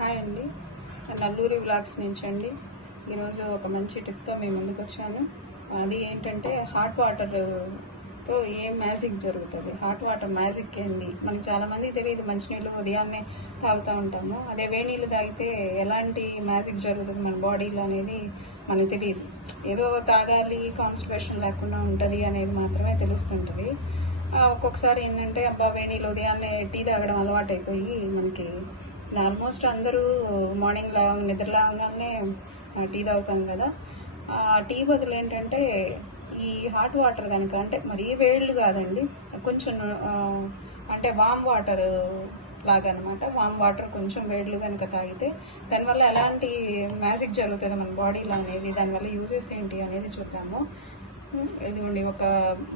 Hi అండి, Nalluri vlogs నుంచి అండి. ఈరోజు ఒక మంచి టిప్తో మేము ముందుకు వచ్చాను. అది ఏంటంటే హాట్ వాటర్తో ఏం మ్యాజిక్ జరుగుతుంది, హాట్ వాటర్ మ్యాజిక్ ఏంది మనకు చాలామంది తెలియదు. మంచినీళ్ళు ఉదయాన్నే తాగుతూ ఉంటాము, అదే వేడి నీళ్ళు తాగితే ఎలాంటి మ్యాజిక్ జరుగుతుంది మన బాడీలో అనేది మనకు తెలియదు. ఏదో తాగాలి, కాన్స్టిపేషన్ లేకుండా ఉంటుంది అనేది మాత్రమే తెలుస్తుంటుంది. ఒక్కొక్కసారి ఏంటంటే అబ్బా వేడి నీళ్ళు ఉదయాన్నే టీ తాగడం అలవాటు అయిపోయి మనకి ఆల్మోస్ట్ అందరూ మార్నింగ్ నిద్ర లేవగానే టీ తాగుతాం కదా. టీ బదులు ఏంటంటే ఈ హాట్ వాటర్ కనుక, అంటే మరీ వేళ్ళు కాదండి, కొంచెం అంటే వామ్ వాటర్ లాగా అనమాట. వామ్ వాటర్ కొంచెం వేళ్ళు కనుక తాగితే దానివల్ల ఎలాంటి మ్యాజిక్ జరుగుతుంది మన బాడీలో అనేది, దానివల్ల యూజెస్ ఏంటి అనేది చూద్దాము. ఇదిగోండి, ఒక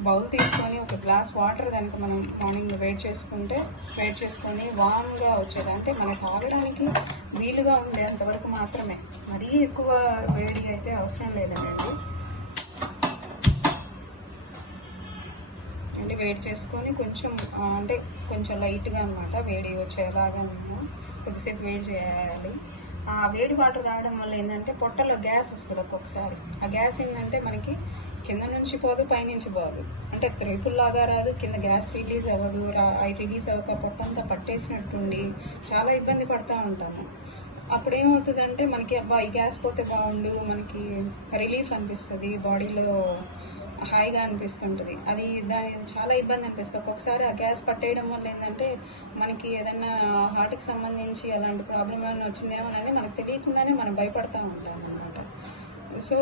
బౌల్ తీసుకొని ఒక గ్లాస్ వాటర్ కనుక మనం మార్నింగ్ వేడి చేసుకొని వామ్గా వచ్చేది, అంటే మనకు తాగడానికి వీలుగా ఉండేంతవరకు మాత్రమే, మరీ ఎక్కువ వేడి అయితే అవసరం లేదండి. అంటే వేడి చేసుకొని కొంచెం అంటే కొంచెం లైట్గా అనమాట వేడి వచ్చేలాగా మేము కొద్దిసేపు వేడి చేయాలి. ఆ వేడి వాటర్ తాగడం వల్ల ఏంటంటే పొట్టలో గ్యాస్ వస్తుంది ఒక్కొక్కసారి. ఆ గ్యాస్ ఏంటంటే మనకి కింద నుంచి పోదు, పైనుంచి పోదు, అంటే త్రిపుల్లాగా రాదు, కింద గ్యాస్ రిలీజ్ అవ్వదు. రిలీజ్ అవ్వక పొట్టంతా పట్టేసినట్టుండి చాలా ఇబ్బంది పడుతూ ఉంటాము. అప్పుడు ఏమవుతుందంటే మనకి అబ్బా ఈ గ్యాస్ పోతే బాగుండు, మనకి రిలీఫ్ అనిపిస్తుంది, బాడీలో హాయిగా అనిపిస్తుంటుంది. అది చాలా ఇబ్బంది అనిపిస్తుంది. ఒక్కొక్కసారి ఆ గ్యాస్ పట్టేయడం వల్ల ఏంటంటే మనకి ఏదైనా హార్ట్కి సంబంధించి అలాంటి ప్రాబ్లం ఏమైనా వచ్చిందేమోనని మనకు తెలియకుండానే మనం భయపడుతూ ఉంటాం అనమాట. సో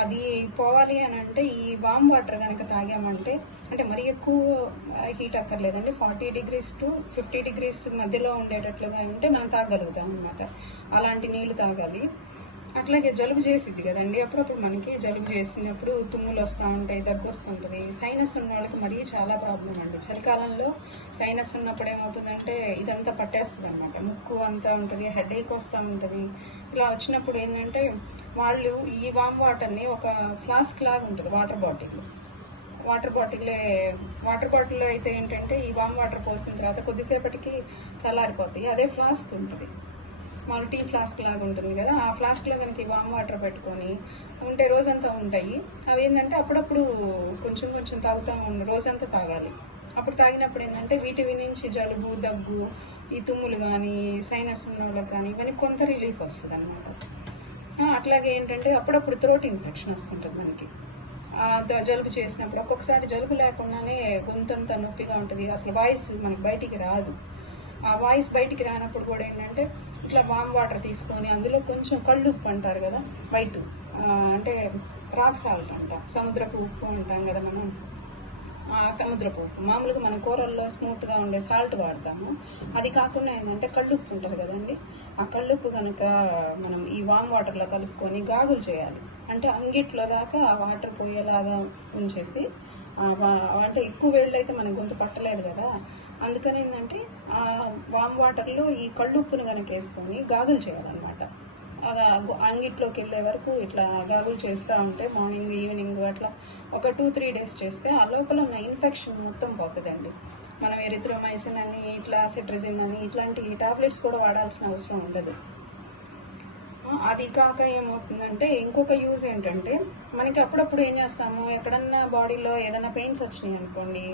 అది పోవాలి అని అంటే ఈ వామ్ వాటర్ కనుక తాగామంటే, అంటే మరీ ఎక్కువ హీట్ అక్కర్లేదండి, 40 degrees to 50 degrees మధ్యలో ఉండేటట్లుగా ఉంటే మనం తాగలుగుతాం అనమాట. అలాంటి నీళ్లు తాగాలి. అట్లాగే జలుబు చేసిద్ది కదండి, అప్పుడప్పుడు మనకి జలుబు చేసినప్పుడు తుమ్ములు వస్తూ ఉంటాయి, దగ్గు వస్తుంటుంది. సైనస్ ఉన్న వాళ్ళకి మరీ చాలా ప్రాబ్లం అండి. చలికాలంలో సైనస్ ఉన్నప్పుడు ఏమవుతుందంటే ఇదంతా పట్టేస్తుంది అనమాట, ముక్కు అంతా ఉంటుంది, హెడేక్ వస్తూ ఉంటుంది. ఇలా వచ్చినప్పుడు ఏంటంటే వాళ్ళు ఈ వామ్ వాటర్ని ఒక ఫ్లాస్క్ లాగా ఉంటుంది, వాటర్ బాటిల్లో అయితే ఏంటంటే ఈ వామ్ వాటర్ పోసిన తర్వాత కొద్దిసేపటికి చల్లారిపోతాయి. అదే ఫ్లాస్క్ ఉంటుంది, మన టీ ఫ్లాస్క్ లాగా ఉంటుంది కదా, ఆ ఫ్లాస్క్లో కనుక ఈ వామ్ వాటర్ పెట్టుకొని ఉంటే రోజంతా ఉంటాయి. అవి ఏంటంటే అప్పుడప్పుడు కొంచెం కొంచెం రోజంతా తాగాలి. అప్పుడు తాగినప్పుడు ఏంటంటే వీటి నుంచి జలుబు, దగ్గు, ఈ తుమ్ములు కానీ, సైనస్ ఉన్న వాళ్ళకి కానీ ఇవన్నీ కొంత రిలీఫ్ వస్తుంది అనమాట. అట్లాగే ఏంటంటే అప్పుడప్పుడు థ్రోట్ ఇన్ఫెక్షన్ వస్తుంటుంది మనకి. జలుబు చేసినప్పుడు ఒక్కొక్కసారి జలుబు లేకుండానే గొంతంతా నొప్పిగా ఉంటుంది, అసలు వాయిస్ మనకి బయటికి రాదు. ఆ వాయిస్ బయటికి రానప్పుడు కూడా ఏంటంటే ఇట్లా వామ్ వాటర్ తీసుకొని అందులో కొంచెం కళ్ళుప్పు అంటారు కదా, వైట్ అంటే రాక్ సాల్ట్ అంటాం, సముద్రపు ఉప్పు అంటాం కదా మనం. సముద్రపు ఉప్పు మామూలుగా మనం కూరల్లో స్మూత్గా ఉండే సాల్ట్ వాడతాము. అది కాకుండా ఏంటంటే కళ్ళుప్పు ఉంటుంది కదండి, ఆ కళ్ళుప్పు కనుక మనం ఈ వామ్ వాటర్లో కలుపుకొని గాగులు చేయాలి. అంటే అంగిట్లో దాకా ఆ వాటర్ పోయేలాగా ఉంచేసి, అంటే ఎక్కువ వేళ్ళు అయితే మన గొంతు పట్టలేదు కదా, అందుకని ఏంటంటే ఆ వామ్ వాటర్లో ఈ కళ్ళుప్పును కనుక వేసుకొని గాగులు చేయాలన్నమాట. అంగిట్లోకి వెళ్ళే వరకు ఇట్లా గాగులు చేస్తూ ఉంటే మార్నింగ్ ఈవినింగ్ అట్లా ఒక 2-3 days చేస్తే ఆ లోపల ఉన్న ఇన్ఫెక్షన్ మొత్తం పోతుందండి. మనం ఎరిథ్రోమైసిన్ అని, ఇట్లా సిట్రజిన్ అని, ఇట్లాంటి టాబ్లెట్స్ కూడా వాడాల్సిన అవసరం ఉండదు. అది కాక ఏమవుతుందంటే ఇంకొక యూజ్ ఏంటంటే మనకి అప్పుడప్పుడు ఏం చేస్తాము, ఎక్కడన్నా బాడీలో ఏదైనా పెయిన్స్ వచ్చినాయి అనుకోండి,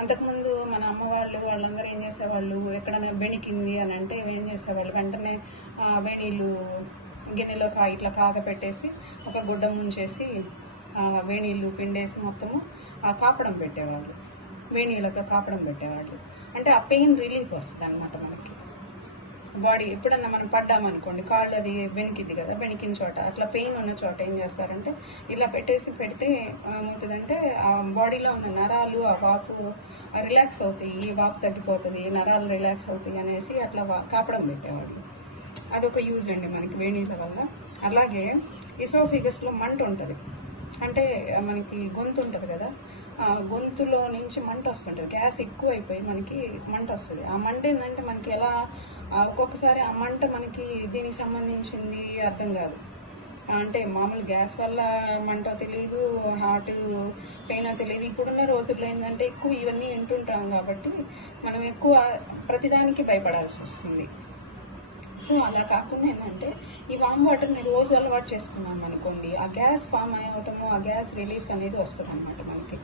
అంతకుముందు మన అమ్మ వాళ్ళందరూ ఏం చేసేవాళ్ళు, ఎక్కడైనా బెణికింది అని అంటే ఏం చేసేవాళ్ళు, వెంటనే వేణీళ్ళు గిన్నెలో ఇట్లా కాగపెట్టేసి ఒక గుడ్డ ముంచేసి వేణీళ్ళు పిండేసి మొత్తము కాపడం పెట్టేవాళ్ళు, వేణీళ్ళతో కాపడం పెట్టేవాళ్ళు. అంటే ఆ పెయిన్ రిలీఫ్ వస్తుంది అనమాట మనకి. బాడీ ఎప్పుడన్నా మనం పడ్డామనుకోండి, కాళ్ళు అది బెనికిద్ది కదా, బెనికిన చోట అట్లా పెయిన్ ఉన్న చోట ఏం చేస్తారంటే ఇలా పెడితే ఏమవుతుందంటే ఆ బాడీలో ఉన్న నరాలు, ఆ వాపు రిలాక్స్ అవుతాయి, ఈ వాపు తగ్గిపోతుంది, నరాలు రిలాక్స్ అవుతాయి అనేసి అట్లా కాపడం పెట్టేవాళ్ళు. అదొక యూజ్ అండి మనకి వేణీల వల్ల. అలాగే ఇసోఫిగస్లో మంట ఉంటుంది, అంటే మనకి గొంతు ఉంటుంది కదా, గొంతులో నుంచి మంట వస్తుంటుంది, గ్యాస్ ఎక్కువ అయిపోయి మనకి మంట వస్తుంది. ఆ మంట ఏంటంటే మనకి ఎలా ఒక్కొక్కసారి ఆ మంట మనకి దీనికి సంబంధించింది అర్థం కాదు, అంటే మామూలు గ్యాస్ వల్ల మంట తెలియదు, హార్ట్ పెయిన్ తెలియదు. ఇప్పుడున్న రోజుల్లో ఏంటంటే ఎక్కువ ఇవన్నీ వింటుంటాం కాబట్టి మనం ఎక్కువ ప్రతిదానికి భయపడాల్సి వస్తుంది. సో అలా కాకుండా ఏంటంటే ఈ వామ్ వాటర్ని రోజు అలవాటు చేసుకున్నాం అనుకోండి, ఆ గ్యాస్ ఫామ్ అవ్వటము, ఆ గ్యాస్ రిలీఫ్ అనేది వస్తుంది అనమాట మనకి.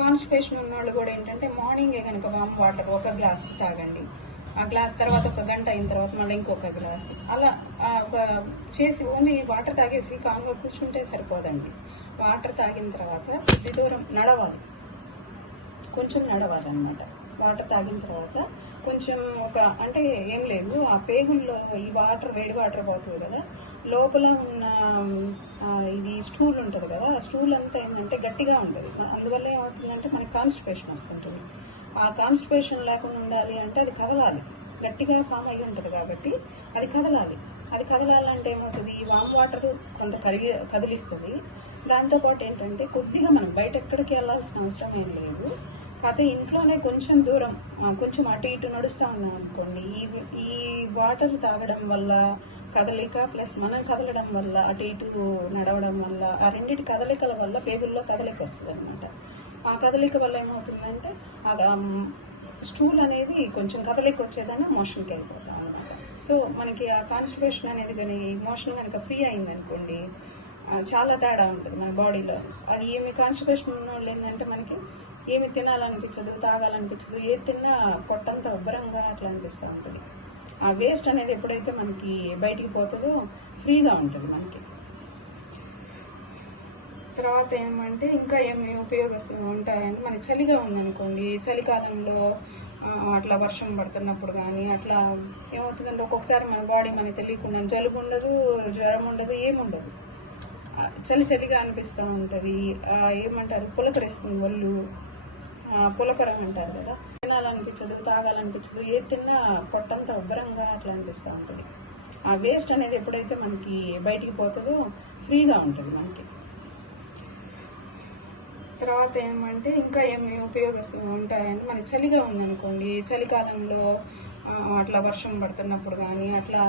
కాన్స్టిపేషన్ ఉన్న వాళ్ళు కూడా ఏంటంటే మార్నింగే కనుక వామ్ వాటర్ ఒక గ్లాస్ తాగండి, ఆ గ్లాస్ తర్వాత ఒక గంట అయిన తర్వాత మళ్ళీ ఇంకొక గ్లాస్, అలా ఒక చేసి ఓన్లీ వాటర్ తాగేసి కామ్గా కూర్చుంటే సరిపోదండి. వాటర్ తాగిన తర్వాత కొద్ది దూరం నడవాలి, కొంచెం నడవాలన్నమాట. వాటర్ తాగిన తర్వాత కొంచెం ఒక అంటే ఏం లేదు, ఆ పేగుల్లో ఈ వాటర్ వేడి వాటర్ పోతుంది కదా, లోపల ఉన్న ఇది స్టూల్ ఉంటుంది కదా, ఆ స్టూల్ అంతా ఏంటంటే గట్టిగా ఉంటుంది. అందువల్ల ఏమవుతుందంటే మనకి కాన్స్టిపేషన్ వస్తుంటుంది. ఆ కాన్స్టిపేషన్ లేకుండా ఉండాలి అంటే అది కదలాలి, గట్టిగా ఫామ్ అయ్యి ఉంటుంది కాబట్టి అది కదలాలి. అది కదలాలంటే ఏమవుతుంది, ఈ వామ్ వాటర్ కొంత కదిలిస్తుంది. దాంతోపాటు ఏంటంటే కొద్దిగా మనం బయట ఎక్కడికి వెళ్ళాల్సిన అవసరం ఏం లేదు, కాకపోతే ఇంట్లోనే కొంచెం దూరం కొంచెం అటు ఇటు నడుస్తూ ఉన్నాం అనుకోండి, ఈ వాటర్ తాగడం వల్ల కదలిక ప్లస్ మనం కదలడం వల్ల అటు ఇటు నడవడం వల్ల ఆ రెండింటి కదలికల వల్ల పేగుల్లో కదలిక వస్తుంది అనమాట. ఆ కదలిక వల్ల ఏమవుతుందంటే ఆ స్టూల్ అనేది కొంచెం కదలిక వచ్చేదాన్ని మోషన్కి వెళ్ళిపోతాం అనమాట. సో మనకి ఆ కాన్స్టిపేషన్ అనేది కానీ మోషన్ కనుక ఫ్రీ అయిందనుకోండి, చాలా తేడా ఉంటుంది మన బాడీలో. అది ఏమి కాన్స్టిపేషన్ ఉన్న వాళ్ళు ఏంటంటే మనకి ఏమి తినాలనిపించదు, తాగాలనిపించదు, ఏది తిన్నా పొట్టంతా ఉబ్బరంగా అట్లా అనిపిస్తూ ఉంటుంది. ఆ వేస్ట్ అనేది ఎప్పుడైతే మనకి బయటికి పోతుందో ఫ్రీగా ఉంటుంది మనకి. తర్వాత ఏమంటే ఇంకా ఏమి ఉపయోగం ఉంటాయంటే, మన చలిగా ఉందనుకోండి, చలికాలంలో అట్లా వర్షం పడుతున్నప్పుడు కానీ అట్లా ఏమవుతుందంటే ఒక్కొక్కసారి మన బాడీ మనకి తెలియకుండా జలుబు ఉండదు, జ్వరం ఉండదు, ఏముండదు, చలిగా అనిపిస్తూ ఉంటుంది. ఏమంటారు, పులకరిస్తుంది ఒళ్ళు, పులకరం అంటారు కదా, తినాలనిపించదు, తాగాలనిపించదు, ఏది తిన్నా పొట్టంతా ఉబ్బరంగా అట్లా అనిపిస్తూ ఉంటుంది. ఆ వేస్ట్ అనేది ఎప్పుడైతే మనకి బయటికి పోతుందో ఫ్రీగా ఉంటుంది మనకి. తర్వాత ఏమంటే ఇంకా ఏమి ఉపయోగం ఉంటాయంటే, మన చలిగా ఉందనుకోండి, చలికాలంలో అట్లా వర్షం పడుతున్నప్పుడు కానీ అట్లా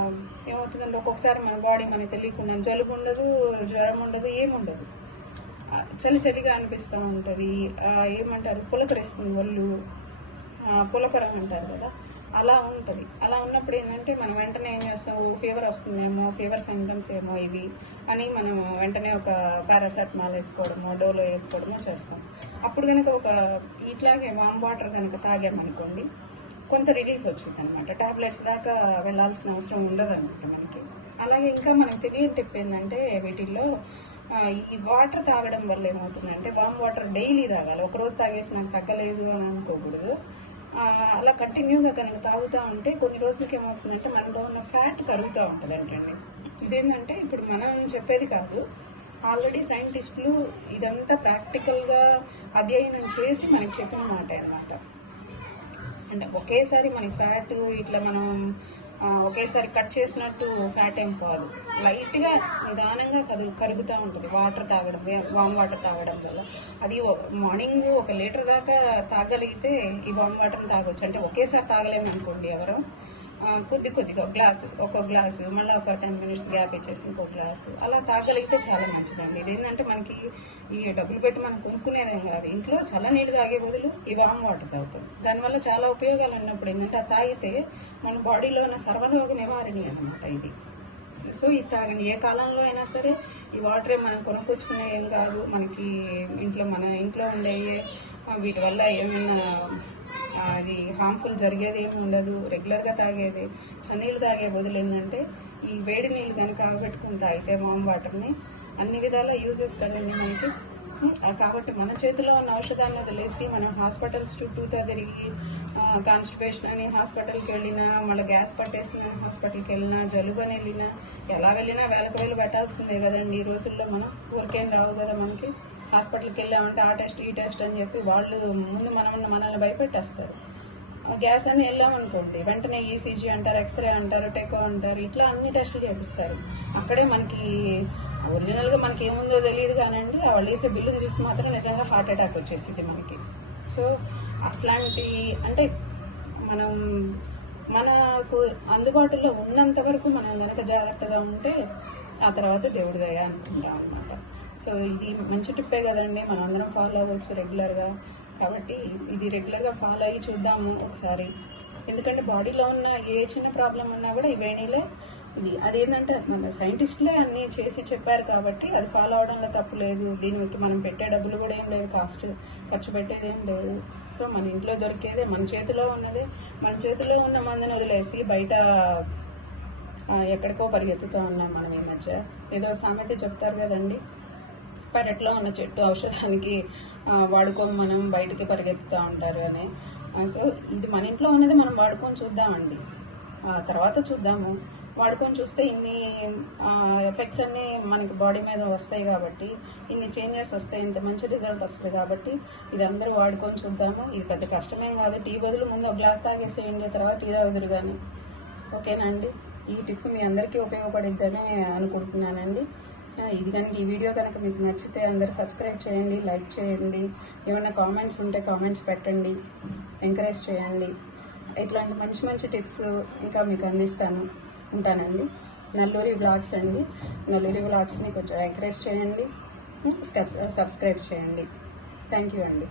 ఏమవుతుందంటే ఒక్కొక్కసారి మన బాడీ మనకి తెలియకుండా జలుబు ఉండదు, జ్వరం ఉండదు, ఏముండదు, చలిగా అనిపిస్తూ ఉంటుంది. ఏమంటారు, పులకరిస్తుంది ఒళ్ళు, పులకరం అంటారు కదా, అలా ఉంటుంది. అలా ఉన్నప్పుడు ఏంటంటే మనం వెంటనే ఏం చేస్తాం, ఫీవర్ వస్తుందేమో, ఫీవర్ సిమ్టమ్స్ ఏమో ఇవి అని మనం వెంటనే ఒక పారాసెటమాల్ వేసుకోవడమో, డోలో వేసుకోవడమో చేస్తాం. అప్పుడు కనుక ఒక ఇట్లాగే వామ్ వాటర్ కనుక తాగామనుకోండి, కొంత రిలీఫ్ వచ్చింది అనమాట. టాబ్లెట్స్ దాకా వెళ్ళాల్సిన అవసరం ఉండదు అనమాట మనకి. అలాగే ఇంకా మనకు తెలియని టిప్ ఏంటంటే వీటిల్లో ఈ వాటర్ తాగడం వల్ల ఏమవుతుందంటే, వామ్ వాటర్ డైలీ తాగాలి. ఒకరోజు తాగేసి నాకు తగ్గలేదు అని అనుకోకూడదు. అలా కంటిన్యూగా కనుక తాగుతూ ఉంటే కొన్ని రోజులకి ఏమవుతుందంటే మనలో ఉన్న ఫ్యాట్ కరుగుతూ ఉంటుంది అంటండి. ఇదేంటంటే ఇప్పుడు మనం చెప్పేది కాదు, ఆల్రెడీ సైంటిస్టులు ఇదంతా ప్రాక్టికల్గా అధ్యయనం చేసి మనకి చెప్పిన మాట అన్నమాట. అంటే ఒకేసారి మనకి ఫ్యాట్ ఇట్లా మనం ఒకేసారి కట్ చేసినట్టు ఫ్యాట్ ఏం కాదు, లైట్గా నిదానంగా కరుగుతూ ఉంటుంది వాటర్ తాగడం, వామ్ వాటర్ తాగడం వల్ల. అది మార్నింగ్ 1 లీటర్ దాకా తాగలిగితే ఈ వామ్ వాటర్ని తాగొచ్చు. అంటే ఒకేసారి తాగలేము అనుకోండి ఎవరు, కొద్దిగా ఒక గ్లాసు మళ్ళీ ఒక 10 minutes గ్యాప్ ఇచ్చేసి ఇంకో గ్లాసు అలా తాగలిగితే చాలా మంచిదండి. ఇదేంటంటే మనకి ఈ డబ్బులు పెట్టి మనం కొనుక్కునేదేం కాదు, ఇంట్లో చల్ల నీళ్ళు తాగే బదులు ఈ వామ్ వాటర్ తాగుతాం. దానివల్ల చాలా ఉపయోగాలు ఉన్నప్పుడు ఏంటంటే అది తాగితే మన బాడీలో ఉన్న సర్వరోగ నివారణి అనమాట ఇది. సో ఇది తాగండి, ఏ కాలంలో అయినా సరే. ఈ వాటరే మనం కొనుక్కొచ్చుకునే ఏం కాదు, మనకి మన ఇంట్లో ఉండే వీటి వల్ల ఏమైనా అది హార్మ్ఫుల్ జరిగేది ఏమి ఉండదు. రెగ్యులర్గా తాగేది, చన్నీళ్ళు తాగే బదులు ఏంటంటే ఈ వేడి నీళ్ళు కనుక పెట్టుకుని తాగితే వామ్ వాటర్ని అన్ని విధాలా యూజ్ చేస్తారండి మనకి. కాబట్టి మన చేతిలో ఉన్న ఔషధాన్ని వదిలేసి మనం హాస్పిటల్స్ చుట్టూతో తిరిగి కాన్స్టిపేషన్ అని హాస్పిటల్కి వెళ్ళినా, మళ్ళీ గ్యాస్ పట్టేసిన హాస్పిటల్కి వెళ్ళినా, జలుబు అని వెళ్ళినా, ఎలా వెళ్ళినా వేలకు పెట్టాల్సిందే కదండి. ఈ రోజుల్లో మనం ఊరికేం రావు కదా మనకి. హాస్పిటల్కి వెళ్ళామంటే ఆ టెస్ట్ ఈ టెస్ట్ అని చెప్పి వాళ్ళు ముందు మనల్ని భయపెట్టేస్తారు. గ్యాస్ అని వెళ్ళామనుకోండి, వెంటనే ఈసీజీ అంటారు, ఎక్స్రే అంటారు, టెకో అంటారు, ఇట్లా అన్ని టెస్టులు చేపిస్తారు. అక్కడే మనకి ఒరిజినల్గా మనకి ఏముందో తెలియదు కానండి, వాళ్ళు వేసే బిల్లుని చూసి మాత్రం నిజంగా హార్ట్ అటాక్ వచ్చేసింది మనకి. సో అట్లాంటి అంటే మనకు అందుబాటులో ఉన్నంత వరకు మనం కనుక జాగ్రత్తగా ఉంటే ఆ తర్వాత దేవుడి దయ అనుకుంటాం అనమాట. సో ఇది మంచి టిప్పే కదండి, మనం అందరం ఫాలో అవ్వచ్చు రెగ్యులర్గా. కాబట్టి ఇది రెగ్యులర్గా ఫాలో అయ్యి చూద్దాము ఒకసారి. ఎందుకంటే బాడీలో ఉన్న ఏ చిన్న ప్రాబ్లం ఉన్నా కూడా ఈ వేణీలే ఇది అదేంటంటే మన సైంటిస్టులే అన్నీ చేసి చెప్పారు కాబట్టి అది ఫాలో అవడంలో తప్పు లేదు. దీనికి మనం పెట్టే డబ్బులు కూడా ఏం లేదు, ఖర్చు పెట్టేది ఏం లేదు. సో మన ఇంట్లో దొరికేదే, మన చేతిలో ఉన్నదే, మన చేతిలో ఉన్న మందుని వదిలేసి బయట ఎక్కడికో పరిగెత్తుతూ ఉన్నాం మనం ఈ మధ్య. ఏదో సామెత చెప్తారు కదండి, పెరట్లో ఉన్న చెట్టు ఔషధానికి వాడుకొని మనం బయటికి పరిగెత్తుతూ ఉంటారు అని. సో ఇది మన ఇంట్లో ఉన్నది మనం వాడుకొని చూద్దామండి, తర్వాత చూద్దాము. వాడుకొని చూస్తే ఇన్ని ఎఫెక్ట్స్ అన్నీ మనకి బాడీ మీద వస్తాయి కాబట్టి, ఇన్ని చేంజెస్ వస్తాయి, ఇంత మంచి రిజల్ట్ వస్తుంది కాబట్టి ఇది అందరూ వాడుకొని చూద్దాము. ఇది పెద్ద కష్టమేం కాదు. టీ బదులు ముందు ఒక గ్లాస్ తాగేసేయండి, తర్వాత టీ తాగుదురు కానీ. ఓకేనా అండి? ఈ టిప్ మీ అందరికీ ఉపయోగపడిద్దని అనుకుంటున్నానండి. ఇది కనుక ఈ వీడియో కనుక మీకు నచ్చితే అందరూ సబ్స్క్రైబ్ చేయండి, లైక్ చేయండి, ఏమైనా కామెంట్స్ ఉంటే కామెంట్స్ పెట్టండి, ఎంకరేజ్ చేయండి. ఇట్లాంటి మంచి మంచి టిప్స్ ఇంకా మీకు అందిస్తాను. ఉంటానండి. నల్లూరి వ్లాగ్స్ అండి. నల్లూరి వ్లాగ్స్ని కొంచెం ఎంకరేజ్ చేయండి, సబ్స్క్రైబ్ చేయండి. థ్యాంక్ యూ అండి.